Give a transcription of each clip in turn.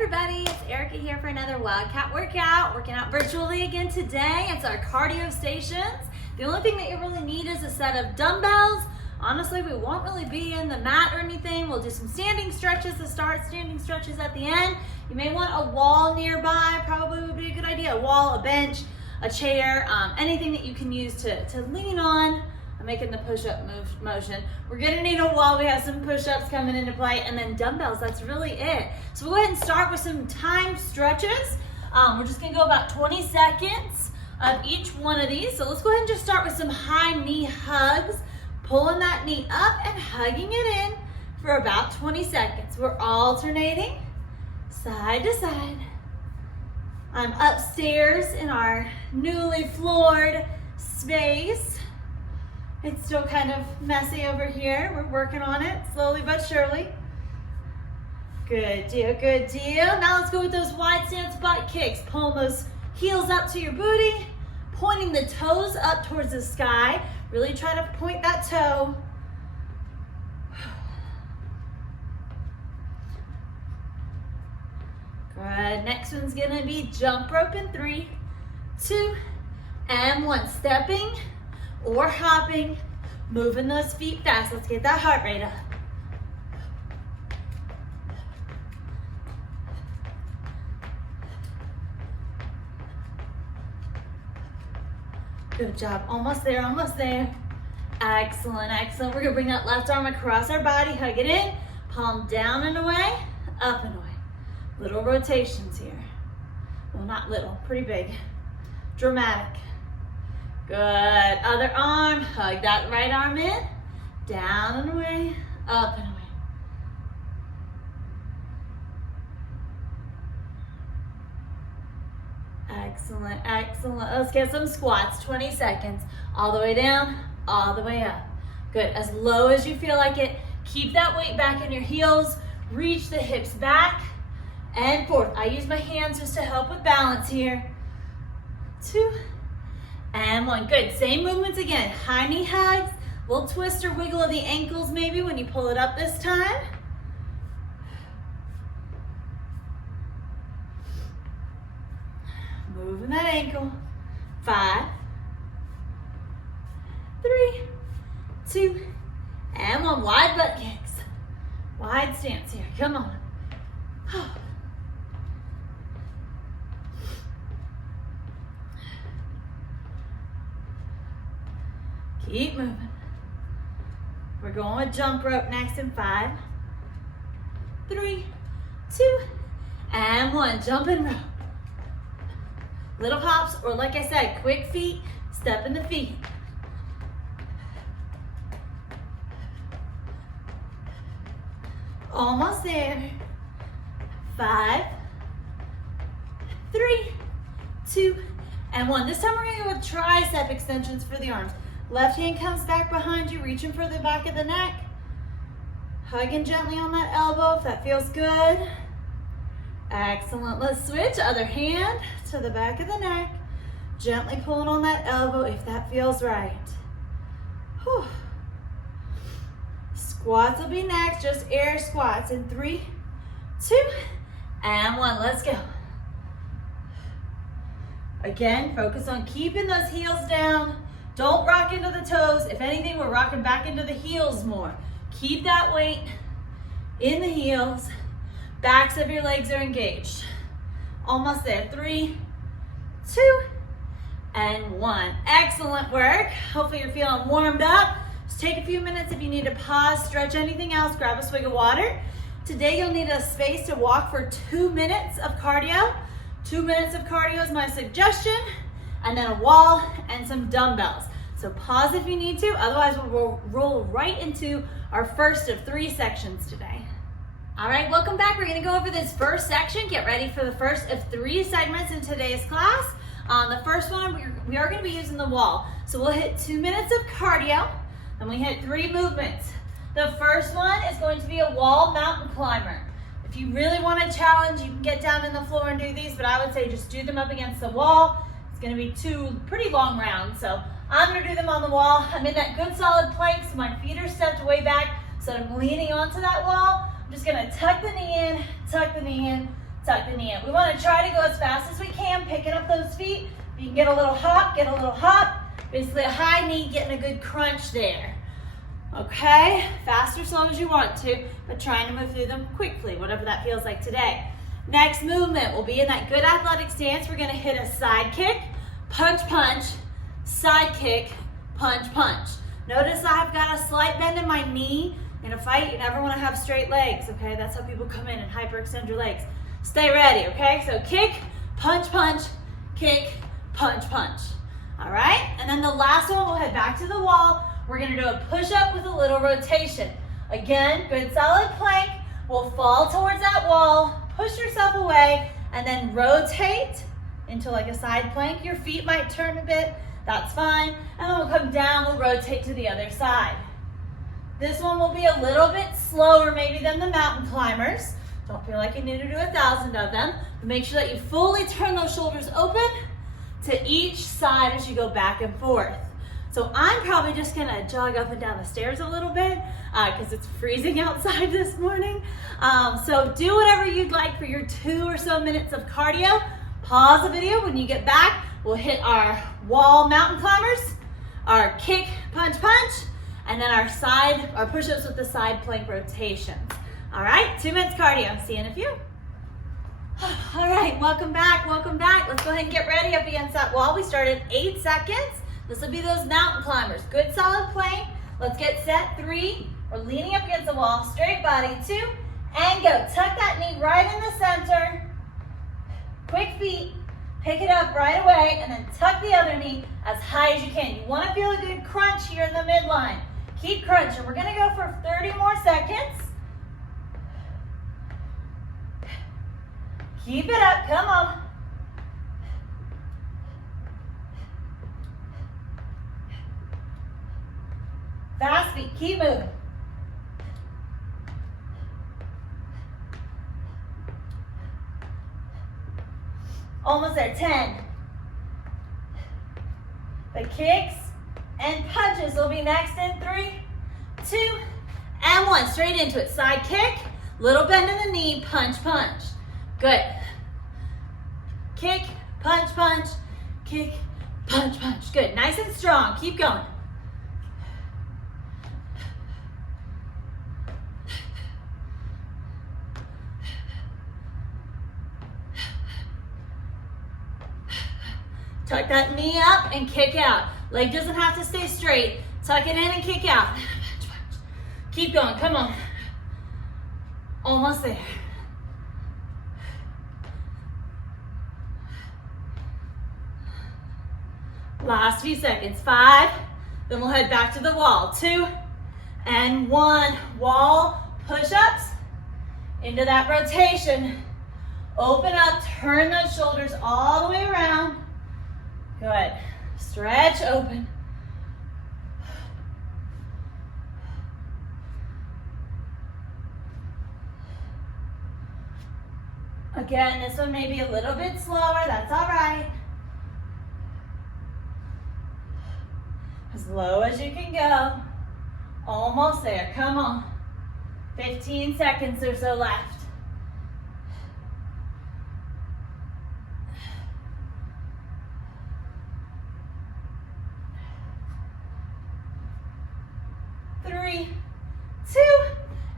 everybody, it's Erica here for another Wildcat workout. Working out virtually again today. It's our cardio stations. The only thing that you really need is a set of dumbbells. Honestly, we won't really be in the mat or anything. We'll do some standing stretches to start, standing stretches at the end. You may want a wall nearby, probably would be a good idea. A wall, a bench, a chair, anything that you can use to lean on. I'm making the push-up motion. We're gonna need a wall. We have some push-ups coming into play, and then dumbbells. That's really it. So we'll go ahead and start with some timed stretches. We're just gonna go about 20 seconds of each one of these. So let's go ahead and just start with some high knee hugs. Pulling that knee up and hugging it in for about 20 seconds. We're alternating side to side. I'm upstairs in our newly floored space. It's still kind of messy over here. We're working on it slowly but surely. Good deal, good deal. Now let's go with those wide stance butt kicks. Pulling those heels up to your booty, pointing the toes up towards the sky. Really try to point that toe. Good, next one's gonna be jump rope in 3, 2, and 1. Stepping or hopping, moving those feet fast. Let's get that heart rate up. Good job, almost there, almost there. Excellent, excellent. We're gonna bring that left arm across our body, hug it in, palm down and away, up and away. Little rotations here. Well, not little, pretty big. Dramatic. Good, other arm, hug that right arm in, down and away, up and away. Excellent, excellent. Let's get some squats, 20 seconds. All the way down, all the way up. Good, as low as you feel like it. Keep that weight back in your heels. Reach the hips back and forth. I use my hands just to help with balance here. 2 and 1. Good, same movements again. High knee hugs, little twist or wiggle of the ankles maybe when you pull it up this time. Moving that ankle. 5, 3, 2, and 1. Wide butt kicks. Wide stance here, come on. Keep moving. We're going with jump rope next in 5, 3, 2, and 1. Jumping rope. Little hops, or like I said, quick feet, stepping the feet. Almost there. 5, 3, 2, and 1. This time we're gonna go with tricep extensions for the arms. Left hand comes back behind you, reaching for the back of the neck. Hugging gently on that elbow if that feels good. Excellent, let's switch. Other hand to the back of the neck. Gently pulling on that elbow if that feels right. Whew. Squats will be next, just air squats in 3, 2, and 1. Let's go. Again, focus on keeping those heels down. Don't rock into the toes. If anything, we're rocking back into the heels more. Keep that weight in the heels. Backs of your legs are engaged. Almost there. 3, 2, and 1. Excellent work. Hopefully you're feeling warmed up. Just take a few minutes if you need to pause, stretch anything else, grab a swig of water. Today you'll need a space to walk for 2 minutes of cardio. 2 minutes of cardio is my suggestion. And then a wall and some dumbbells. So pause if you need to, otherwise we'll roll right into our first of 3 sections today. All right, welcome back. We're gonna go over this first section. Get ready for the first of 3 segments in today's class. The first one, we are gonna be using the wall. So we'll hit 2 minutes of cardio, then we hit 3 movements. The first one is going to be a wall mountain climber. If you really want a challenge, you can get down on the floor and do these, but I would say just do them up against the wall. It's gonna be 2 pretty long rounds, so I'm gonna do them on the wall. I'm in that good solid plank, so my feet are stepped way back, so I'm leaning onto that wall. I'm just gonna tuck the knee in, tuck the knee in, tuck the knee in. We want to try to go as fast as we can, picking up those feet. You can get a little hop, get a little hop. Basically a high knee, getting a good crunch there. Okay, fast or slow as you want to, but trying to move through them quickly, whatever that feels like today. Next movement, we'll be in that good athletic stance. We're gonna hit a side kick, punch, punch, side kick, punch, punch. Notice I've got a slight bend in my knee. In a fight, you never wanna have straight legs, okay? That's how people come in and hyperextend your legs. Stay ready, okay? So kick, punch, punch, kick, punch, punch. All right, and then the last one, we'll head back to the wall. We're gonna do a push-up with a little rotation. Again, good solid plank. We'll fall towards that wall, push yourself away, and then rotate into like a side plank. Your feet might turn a bit, that's fine. And then we'll come down, we'll rotate to the other side. This one will be a little bit slower maybe than the mountain climbers. Don't feel like you need to do 1,000 of them, but make sure that you fully turn those shoulders open to each side as you go back and forth. So I'm probably just gonna jog up and down the stairs a little bit because it's freezing outside this morning. So do whatever you'd like for your 2 or so minutes of cardio. Pause the video. When you get back, we'll hit our wall mountain climbers, our kick, punch, punch, and then our push-ups with the side plank rotations. All right, 2 minutes cardio. See you in a few. All right, welcome back, welcome back. Let's go ahead and get ready up against that wall. We started 8 seconds. This will be those mountain climbers. Good solid plank. Let's get set. 3, we're leaning up against the wall, straight body. 2, and go. Tuck that knee right in the center. Quick feet, pick it up right away, and then tuck the other knee as high as you can. You wanna feel a good crunch here in the midline. Keep crunching. We're gonna go for 30 more seconds. Keep it up, come on. Fast feet, keep moving. Almost there, 10. The kicks and punches will be next in 3, 2, and 1. Straight into it, side kick, little bend in the knee, punch, punch. Good. Kick, punch, punch, kick, punch, punch. Good, nice and strong, keep going. Tuck that knee up and kick out. Leg doesn't have to stay straight. Tuck it in and kick out. Keep going, come on. Almost there. Last few seconds, 5, then we'll head back to the wall. 2 and 1, wall push-ups into that rotation. Open up, turn those shoulders all the way around. Good, stretch open. Again, this one may be a little bit slower, that's all right. As low as you can go. Almost there, come on. 15 seconds or so left.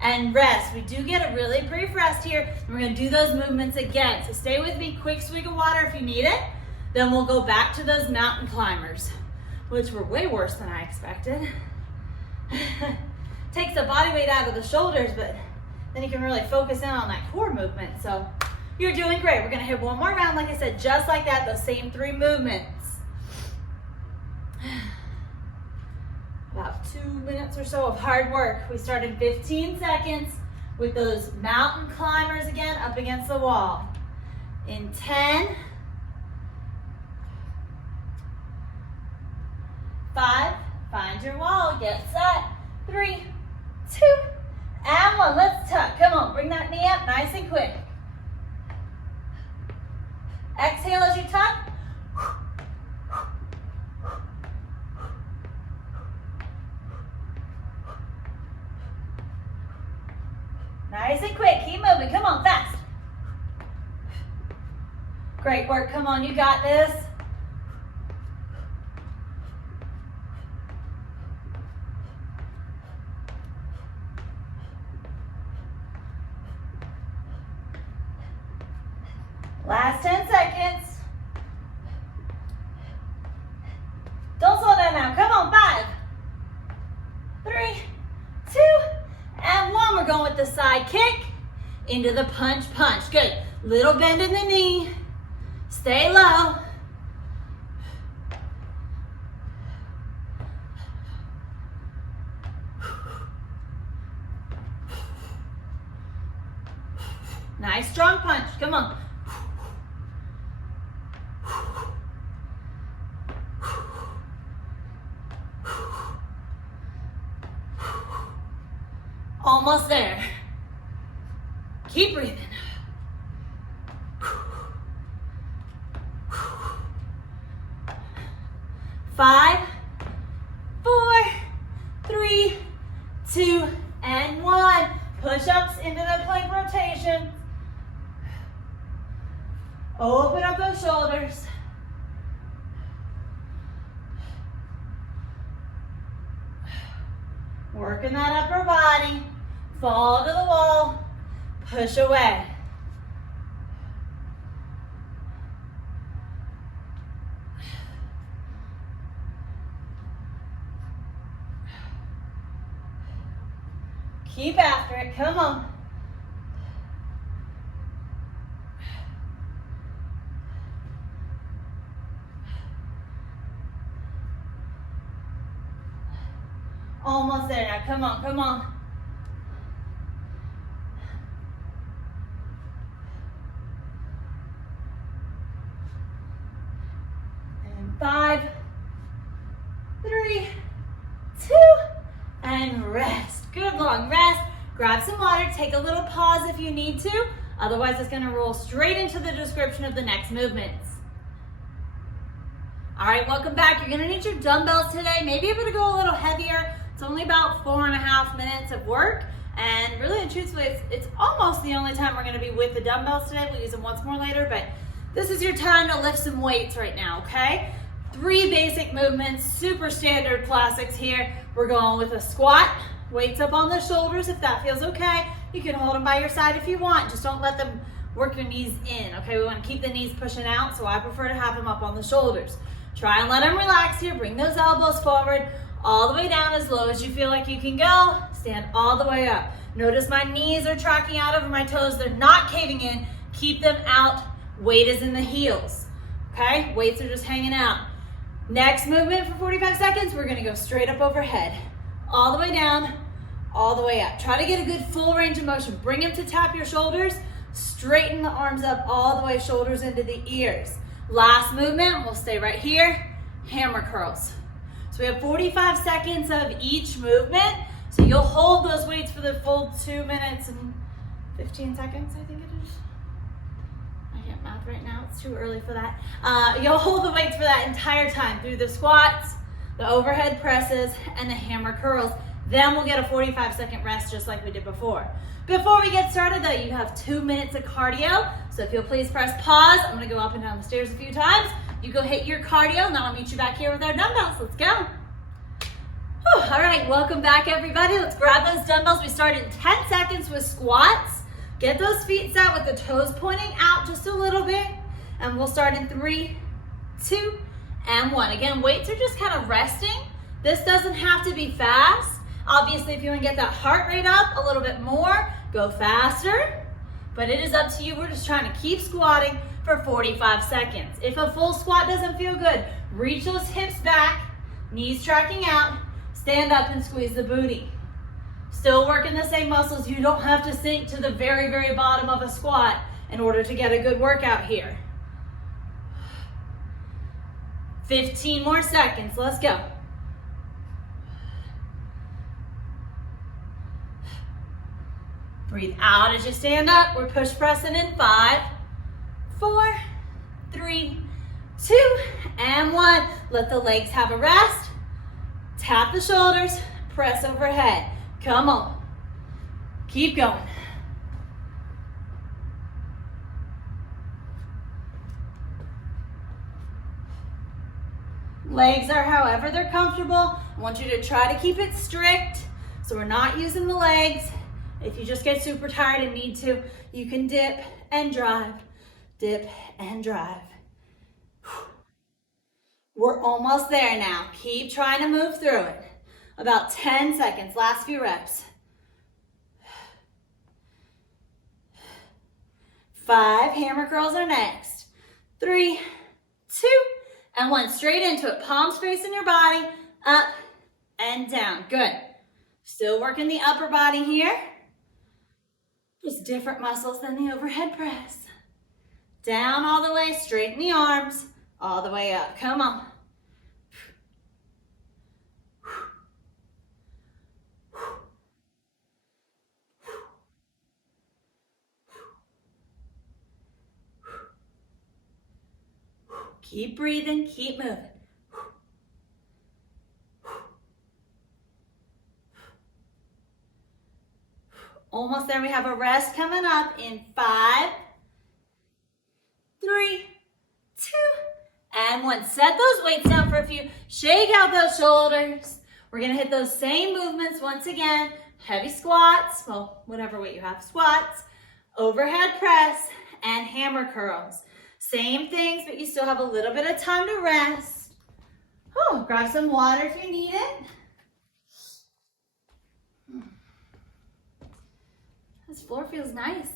And rest. We do get a really brief rest here. And we're gonna do those movements again. So stay with me, quick swig of water if you need it. Then we'll go back to those mountain climbers, which were way worse than I expected. Takes the body weight out of the shoulders, but then you can really focus in on that core movement. So you're doing great. We're gonna hit one more round, like I said, just like that, those same 3 movements. About 2 minutes or so of hard work. We started 15 seconds with those mountain climbers again up against the wall. In 10, 5, find your wall, get set. 3, 2, and 1. Let's tuck. Come on, bring that knee up nice and quick. Exhale as you tuck. Nice and quick, keep moving, come on, fast. Great work, come on, you got this. Last 10 seconds. Don't slow down now. Come on, 5, 3, 2, and 1. We're going with the side kick into the punch. Good. Little bend in the knee. Stay low. Nice strong punch. Come on. Almost there. Keep breathing. 5, 4, 3, 2, and 1. Push-ups into the plank rotation. Open up those shoulders. Working that upper body. Fall to the wall. Push away. Keep after it. Come on. Almost there now. Come on, come on. And 5, 3, 2, and rest. Good long rest. Grab some water. Take a little pause if you need to. Otherwise, it's going to roll straight into the description of the next movements. All right, welcome back. You're going to need your dumbbells today. Maybe able to go a little heavier. It's only about 4.5 minutes of work, and really and truthfully, it's almost the only time we're going to be with the dumbbells today. We'll use them once more later, but this is your time to lift some weights right now, okay? 3 basic movements, super standard classics here. We're going with a squat, weights up on the shoulders if that feels okay. You can hold them by your side if you want, just don't let them work your knees in, okay? We want to keep the knees pushing out, so I prefer to have them up on the shoulders. Try and let them relax here. Bring those elbows forward, all the way down as low as you feel like you can go. Stand all the way up. Notice my knees are tracking out over my toes. They're not caving in. Keep them out. Weight is in the heels, okay? Weights are just hanging out. Next movement for 45 seconds, we're gonna go straight up overhead. All the way down, all the way up. Try to get a good full range of motion. Bring them to tap your shoulders. Straighten the arms up all the way, shoulders into the ears. Last movement, we'll stay right here, hammer curls. So we have 45 seconds of each movement. So you'll hold those weights for the full 2 minutes and 15 seconds, I think it is. I can't math right now, it's too early for that. You'll hold the weights for that entire time through the squats, the overhead presses, and the hammer curls. Then we'll get a 45-second rest just like we did before. Before we get started though, you have 2 minutes of cardio. So if you'll please press pause, I'm gonna go up and down the stairs a few times. You go hit your cardio, and then I'll meet you back here with our dumbbells. Let's go. Whew. All right, welcome back everybody. Let's grab those dumbbells. We start in 10 seconds with squats. Get those feet set with the toes pointing out just a little bit. And we'll start in 3, 2, and 1. Again, weights are just kind of resting. This doesn't have to be fast. Obviously, if you want to get that heart rate up a little bit more, go faster. But it is up to you. We're just trying to keep squatting for 45 seconds. If a full squat doesn't feel good, reach those hips back, knees tracking out, stand up and squeeze the booty. Still working the same muscles. You don't have to sink to the very, very bottom of a squat in order to get a good workout here. 15 more seconds. Let's go. Breathe out as you stand up. We're push pressing in 5, 4, 3, 2, and 1. Let the legs have a rest. Tap the shoulders, press overhead. Come on. Keep going. Legs are however they're comfortable. I want you to try to keep it strict, so we're not using the legs. If you just get super tired and need to, you can dip and drive, dip and drive. We're almost there now. Keep trying to move through it. About 10 seconds, last few reps. 5, hammer curls are next. 3, 2, and 1. Straight into it. Palms facing your body, up and down. Good. Still working the upper body here. Just different muscles than the overhead press. Down all the way, straighten the arms, all the way up. Come on. Keep breathing, keep moving. Almost there. We have a rest coming up in 5, 3, 2, and 1. Set those weights down for a few. Shake out those shoulders. We're gonna hit those same movements once again. Heavy squats, well, whatever weight you have, squats, overhead press, and hammer curls. Same things, but you still have a little bit of time to rest. Oh, grab some water if you need it. This floor feels nice.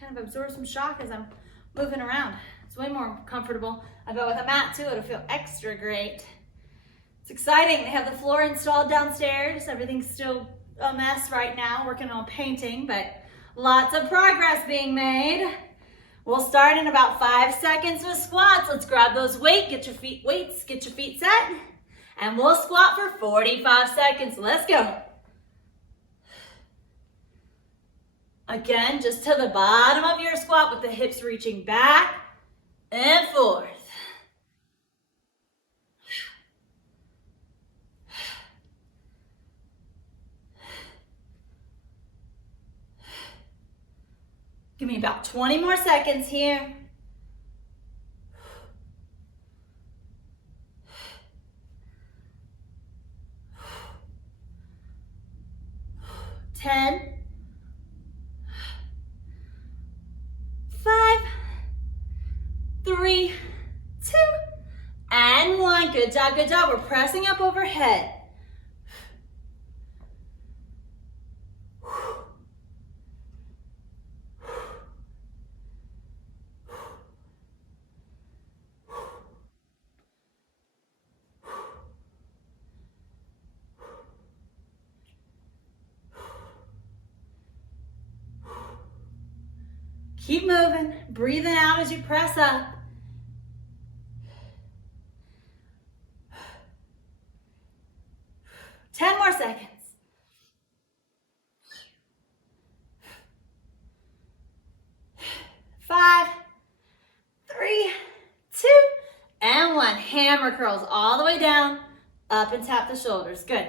Kind of absorb some shock as I'm moving around. It's way more comfortable. I bet with a mat too, it'll feel extra great. It's exciting. They have the floor installed downstairs. Everything's still a mess right now, working on painting, but lots of progress being made. We'll start in about 5 seconds with squats. Let's grab those weights, get your feet set, and we'll squat for 45 seconds. Let's go. Again, just to the bottom of your squat with the hips reaching back and forth. Give me about 20 more seconds here. 10, 5, 3, 2, and 1. Good job, good job. We're pressing up overhead. Keep moving, breathing out as you press up. Ten more seconds. 5, 3, 2, and 1. Hammer curls all the way down, up and tap the shoulders. Good.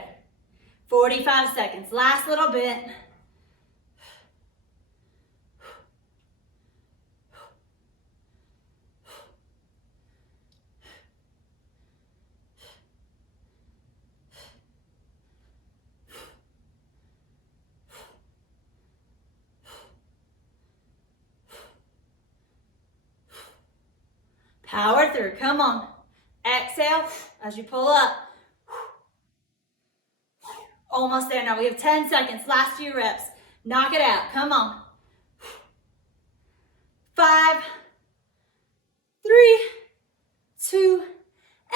45 seconds. Last little bit. Power through, come on. Exhale as you pull up. Almost there now, we have 10 seconds, last few reps. Knock it out, come on. 5, 3, 2,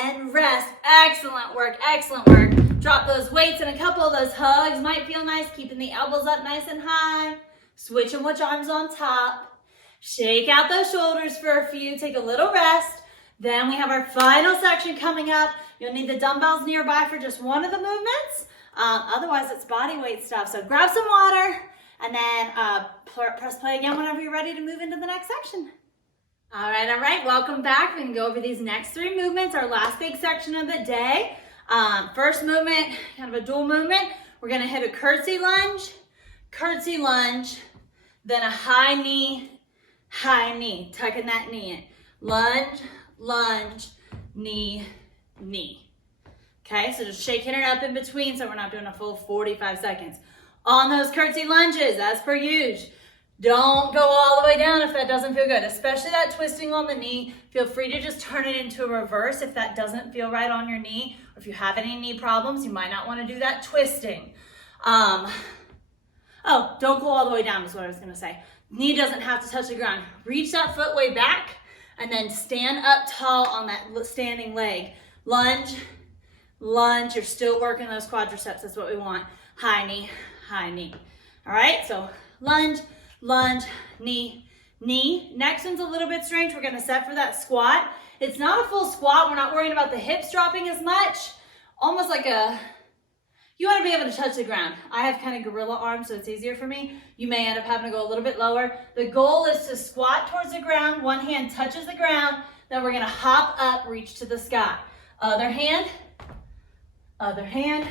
and rest. Excellent work, excellent work. Drop those weights and a couple of those hugs. Might feel nice, keeping the elbows up nice and high. Switch them with arms on top. Shake out those shoulders for a few, take a little rest. Then we have our final section coming up. You'll need the dumbbells nearby for just one of the movements. Otherwise, it's body weight stuff. So grab some water and then press play again whenever you're ready to move into the next section. All right, welcome back. We can go over these next 3 movements, our last big section of the day. First movement, kind of a dual movement. We're gonna hit a curtsy lunge, then a high knee, tucking that knee in. Lunge, lunge, knee, knee. Okay, so just shaking it up in between so we're not doing a full 45 seconds. On those curtsy lunges, as per usual. Don't go all the way down if that doesn't feel good, especially that twisting on the knee. Feel free to just turn it into a reverse if that doesn't feel right on your knee, or if you have any knee problems, you might not want to do that twisting. Oh, don't go all the way down is what I was going to say. Knee doesn't have to touch the ground. Reach that foot way back and then stand up tall on that standing leg. Lunge, lunge. You're still working those quadriceps. That's what we want. High knee, high knee. All right, so lunge, lunge, knee, knee. Next one's a little bit strange. We're gonna set for that squat. It's not a full squat. We're not worrying about the hips dropping as much. Almost like you wanna be able to touch the ground. I have kind of gorilla arms, so it's easier for me. You may end up having to go a little bit lower. The goal is to squat towards the ground. One hand touches the ground. Then we're gonna hop up, reach to the sky. Other hand, other hand,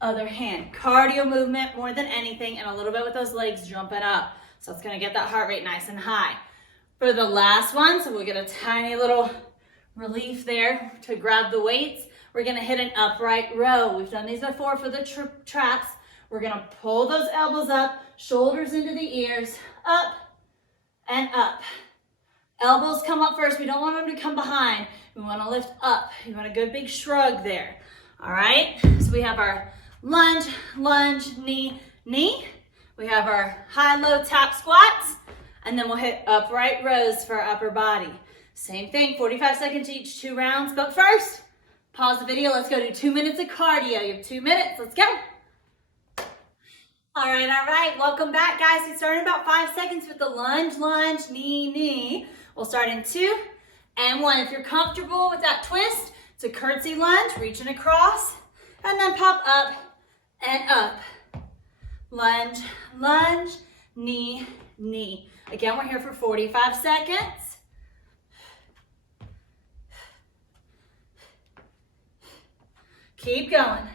other hand. Cardio movement more than anything, and a little bit with those legs jumping up. So it's gonna get that heart rate nice and high. For the last one, so we'll get a tiny little relief there to grab the weights. We're gonna hit an upright row. We've done these before for the traps. We're gonna pull those elbows up, shoulders into the ears, up and up. Elbows come up first. We don't want them to come behind. We wanna lift up. You want a good big shrug there. All right, so we have our lunge, lunge, knee, knee. We have our high-low tap squats, and then we'll hit upright rows for our upper body. Same thing, 45 seconds each, 2 rounds. But first, pause the video. Let's go do 2 minutes of cardio. You have 2 minutes. Let's go. All right. Welcome back, guys. We started in about 5 seconds with the lunge, lunge, knee, knee. We'll start in 2 and 1. If you're comfortable with that twist, it's a curtsy lunge, reaching across, and then pop up and up. Lunge, lunge, knee, knee. Again, we're here for 45 seconds. Keep going.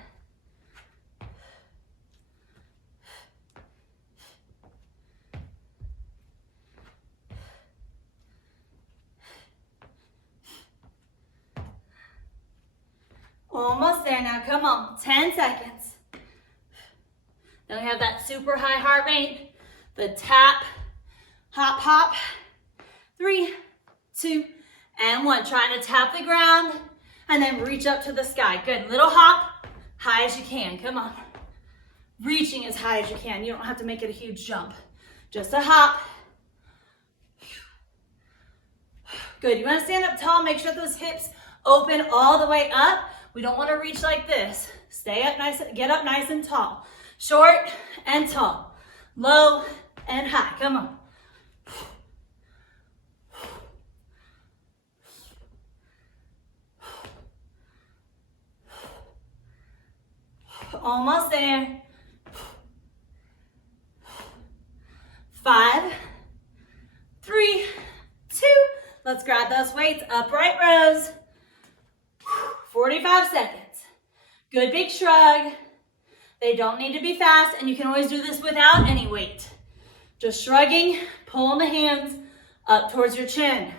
Almost there now, come on, 10 seconds. Then we have that super high heart rate, the tap, hop, hop. 3, 2, and 1. Trying to tap the ground and then reach up to the sky. Good, little hop, high as you can, come on. Reaching as high as you can. You don't have to make it a huge jump. Just a hop. Good, you wanna stand up tall, make sure those hips open all the way up. We don't want to reach like this. Stay up nice, get up nice and tall. Short and tall. Low and high. Come on. Almost there. 5, 3, 2. Let's grab those weights. Upright rows. 45 seconds. Good big shrug. They don't need to be fast, and you can always do this without any weight. Just shrugging, pulling the hands up towards your chin.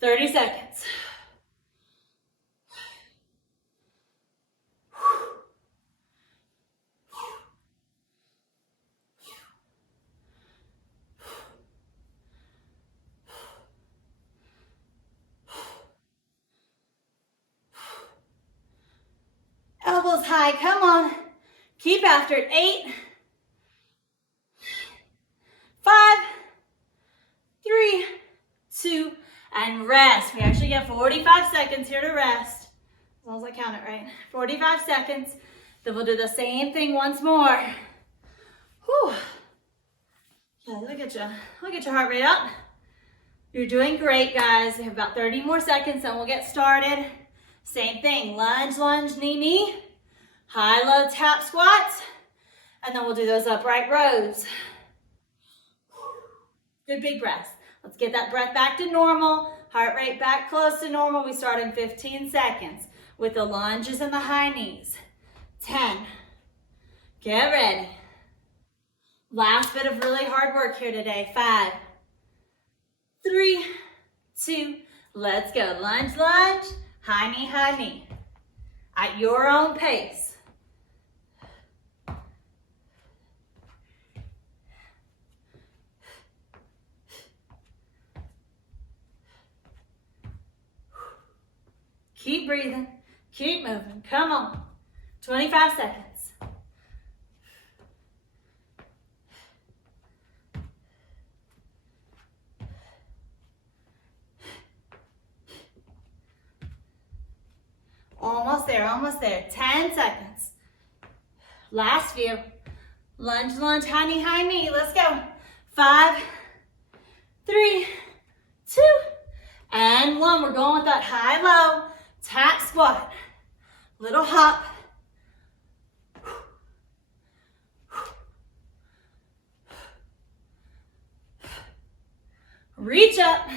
30 seconds. Elbows high, come on. Keep after it. 8, 5, 3, 2, and rest. We actually get 45 seconds here to rest. As long as I count it right. 45 seconds. Then we'll do the same thing once more. Whew. Yeah, look at your heart rate up. You're doing great, guys. We have about 30 more seconds, then we'll get started. Same thing, lunge, lunge, knee, knee. High, low, tap squats. And then we'll do those upright rows. Good big breaths. Let's get that breath back to normal. Heart rate back close to normal. We start in 15 seconds with the lunges and the high knees. 10. Get ready. Last bit of really hard work here today. 5, 3, 2, let's go. Lunge, lunge, high knee, high knee. at your own pace. Keep breathing, keep moving, come on. 25 seconds. Almost there, almost there. 10 seconds. Last few. Lunge, lunge, high knee, high knee. Let's go. 5, 3, 2, and 1. We're going with that high, low, tap squat. Little hop. Reach up.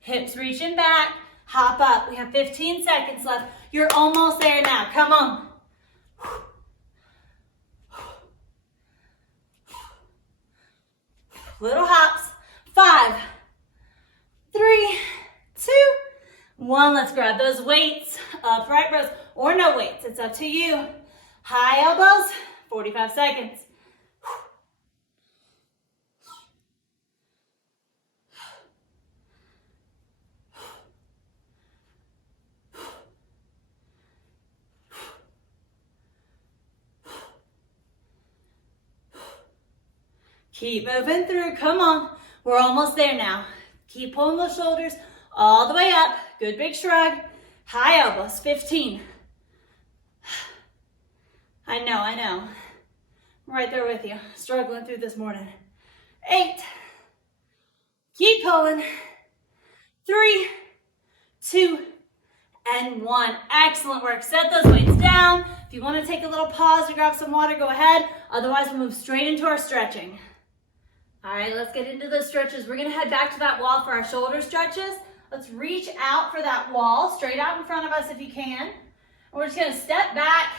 Hips reaching back, hop up. We have 15 seconds left. You're almost there now, come on. Little hops, 5, 3, 2, 1. Let's grab those weights, upright rows, or no weights, it's up to you. High elbows, 45 seconds. Keep moving through, come on. We're almost there now. Keep pulling those shoulders all the way up. Good big shrug. High elbows, 15. I know. I'm right there with you. Struggling through this morning. 8. Keep pulling. 3, 2, and 1. Excellent work. Set those weights down. If you want to take a little pause to grab some water, go ahead. Otherwise, we'll move straight into our stretching. All right, let's get into those stretches. We're gonna head back to that wall for our shoulder stretches. Let's reach out for that wall, straight out in front of us if you can. We're just gonna step back,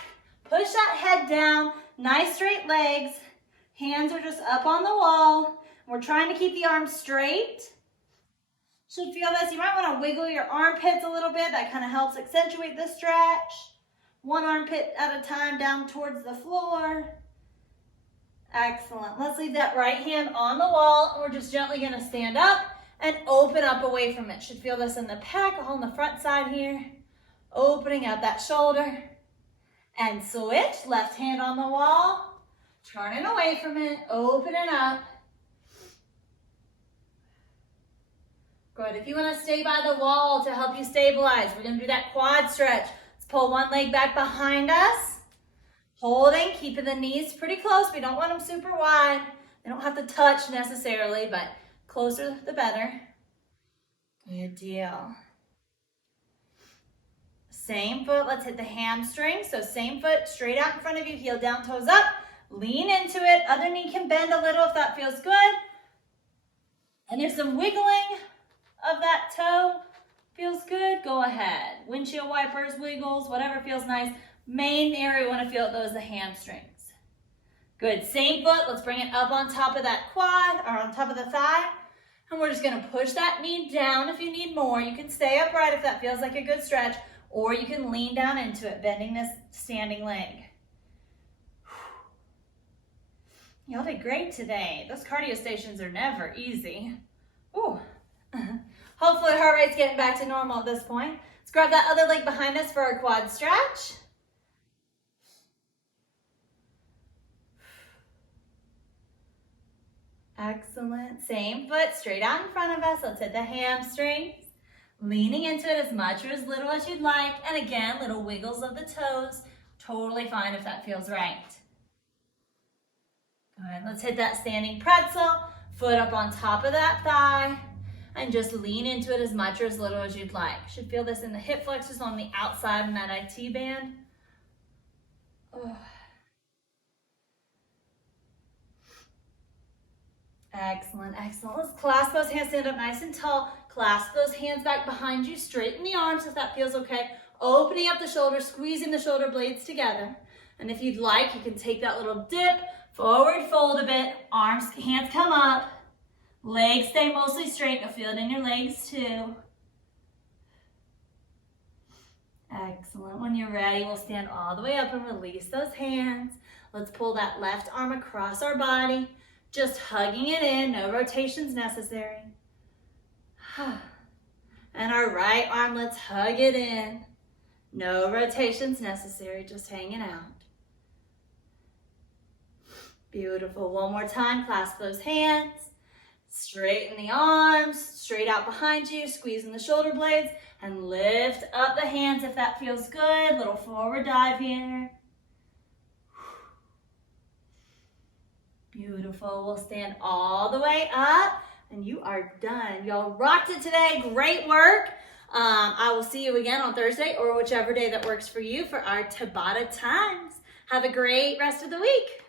push that head down, nice straight legs. Hands are just up on the wall. We're trying to keep the arms straight. Should feel this. You might wanna wiggle your armpits a little bit. That kind of helps accentuate the stretch. One armpit at a time down towards the floor. Excellent. Let's leave that right hand on the wall. And we're just gently going to stand up and open up away from it. Should feel this in the pec, on the front side here. Opening up that shoulder. And switch. Left hand on the wall. Turning away from it. Opening up. Good. If you want to stay by the wall to help you stabilize, we're going to do that quad stretch. Let's pull one leg back behind us. Holding, keeping the knees pretty close. We don't want them super wide. They don't have to touch necessarily, but closer the better. Good deal. Same foot, let's hit the hamstring. So same foot, straight out in front of you, heel down, toes up. Lean into it. Other knee can bend a little if that feels good. And there's some wiggling of that toe. Feels good, go ahead. Windshield wipers, wiggles, whatever feels nice. Main area we want to feel those, the hamstrings. Good, same foot, let's bring it up on top of that quad or on top of the thigh. And we're just gonna push that knee down if you need more. You can stay upright if that feels like a good stretch, or you can lean down into it, bending this standing leg. Y'all did great today. Those cardio stations are never easy. Ooh. Hopefully heart rate's getting back to normal at this point. Let's grab that other leg behind us for our quad stretch. Excellent. Same foot straight out in front of us. Let's hit the hamstrings. Leaning into it as much or as little as you'd like. And again, little wiggles of the toes. Totally fine if that feels right. Good. Let's hit that standing pretzel. Foot up on top of that thigh. And just lean into it as much or as little as you'd like. Should feel this in the hip flexors on the outside in that IT band. Oh. Excellent, excellent. Let's clasp those hands, stand up nice and tall. Clasp those hands back behind you. Straighten the arms if that feels okay. Opening up the shoulders, squeezing the shoulder blades together. And if you'd like, you can take that little dip, forward fold a bit, arms, hands come up, legs stay mostly straight. You'll feel it in your legs too. Excellent. When you're ready, we'll stand all the way up and release those hands. Let's pull that left arm across our body, just hugging it in, no rotations necessary. And our right arm, let's hug it in. No rotations necessary, just hanging out. Beautiful. One more time, clasp those hands. Straighten the arms, straight out behind you, squeezing the shoulder blades, and lift up the hands if that feels good. Little forward dive here. Beautiful. We'll stand all the way up, and you are done. Y'all rocked it today. Great work. I will see you again on Thursday or whichever day that works for you for our Tabata times. Have a great rest of the week.